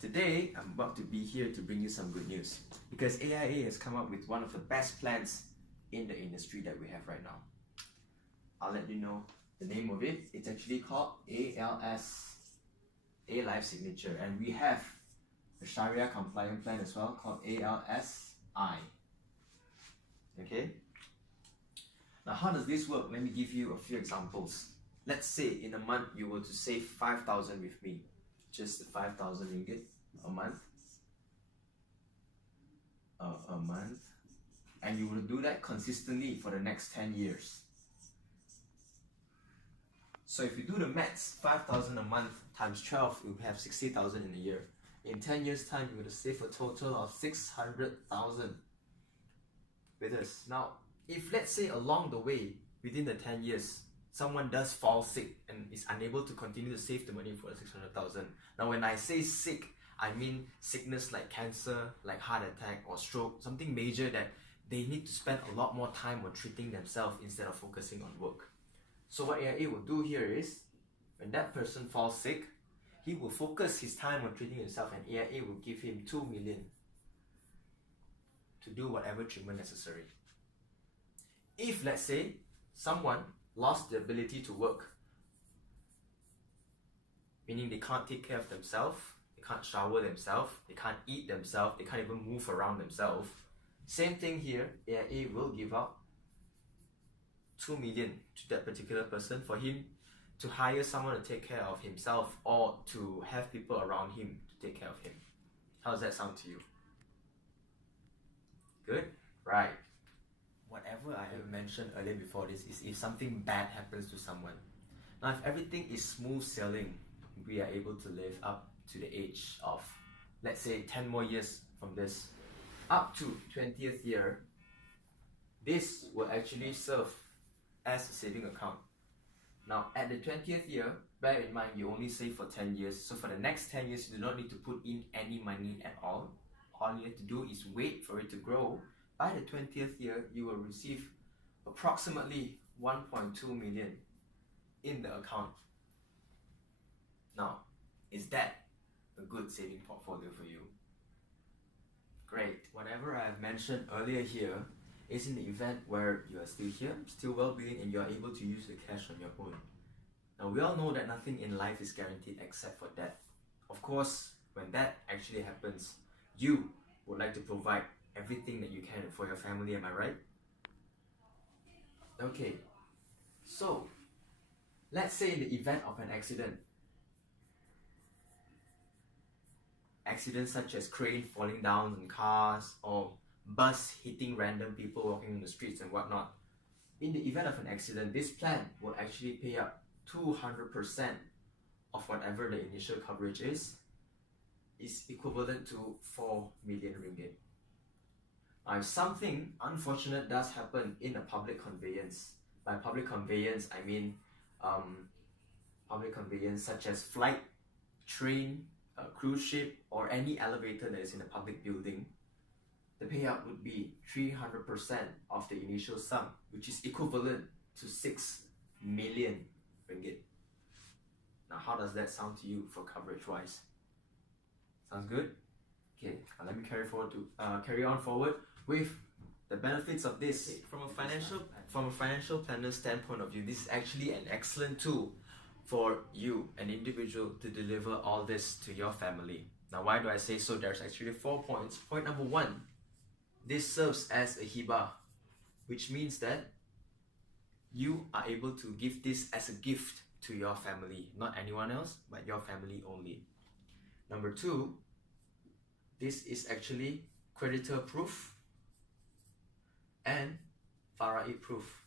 Today, I'm about to be here to bring you some good news because AIA has come up with one of the best plans in the industry that we have right now. I'll let you know the name of it. It's actually called ALS, A Life Signature, and we have a Sharia compliant plan as well called ALSI. Okay? Now, how does this work? Let me give you a few examples. Let's say in a month you were to save 5,000 with me, just 5,000 ringgit a month, and you will do that consistently for the next 10 years. So if you do the maths, 5,000 a month times 12, you have 60,000 in a year. In 10 years time, you will save a total of 600,000 with us. Now, if let's say along the way, within the 10 years, someone does fall sick and is unable to continue to save the money for the 600,000. Now, when I say sick, I mean sickness like cancer, like heart attack or stroke, something major that they need to spend a lot more time on treating themselves instead of focusing on work. So what AIA will do here is, when that person falls sick, he will focus his time on treating himself, and AIA will give him 2 million to do whatever treatment necessary. If let's say someone lost the ability to work, meaning they can't take care of themselves, they can't shower themselves, they can't eat themselves, they can't even move around themselves. Same thing here, AIA will give out 2 million to that particular person for him to hire someone to take care of himself or to have people around him to take care of him. How does that sound to you? Good? Right. Whatever I have mentioned earlier before this is if something bad happens to someone. Now, if everything is smooth sailing, we are able to live up to the age of, let's say, 10 more years from this, up to 20th year, this will actually serve as a saving account. Now, at the 20th year, bear in mind you only save for 10 years, so for the next 10 years, you do not need to put in any money at all. All you have to do is wait for it to grow. By the 20th year, you will receive approximately 1.2 million in the account. Now, is that a good saving portfolio for you? Great. Whatever I have mentioned earlier here is in the event where you are still here, still well-being, and you are able to use the cash on your own. Now, we all know that nothing in life is guaranteed except for death. Of course, when that actually happens, you would like to provide everything that you can for your family, am I right? Okay, so let's say in the event of an accident such as crane falling down on cars or bus hitting random people walking in the streets and whatnot. In the event of an accident, this plan will actually pay up 200% of whatever the initial coverage is equivalent to 4 million ringgit. Now, if something unfortunate does happen in a public conveyance, by public conveyance I mean public conveyance such as flight, train, cruise ship, or any elevator that is in a public building, the payout would be 300% of the initial sum, which is equivalent to 6 million ringgit. Now, how does that sound to you for coverage wise? Sounds good? Okay, let me carry on forward with the benefits of this. From a financial planner standpoint of view, this is actually an excellent tool for you, an individual, to deliver all this to your family. Now, why do I say so? There's actually 4 points. Point number 1, this serves as a hibah, which means that you are able to give this as a gift to your family, not anyone else, but your family only. Number 2, this is actually creditor proof and faraid proof,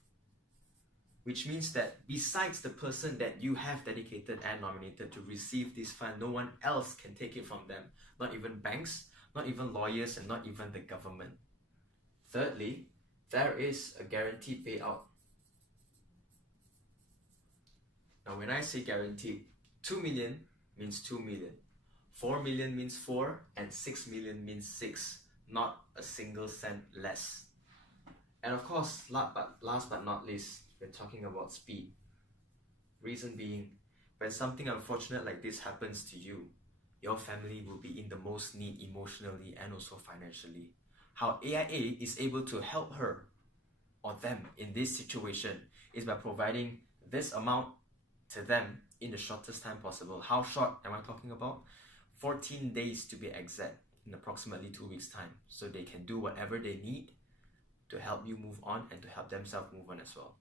which means that besides the person that you have dedicated and nominated to receive this fund, no one else can take it from them, not even banks, not even lawyers, and not even the government. Thirdly, there is a guaranteed payout. Now, when I say guaranteed, 2 million means 2 million, 4 million means 4, and 6 million means 6, not a single cent less. And of course, last but not least, we're talking about speed. Reason being, when something unfortunate like this happens to you, your family will be in the most need emotionally and also financially. How AIA is able to help her or them in this situation is by providing this amount to them in the shortest time possible. How short am I talking about? 14 days to be exact, in approximately 2 weeks time, so they can do whatever they need to help you move on and to help themselves move on as well.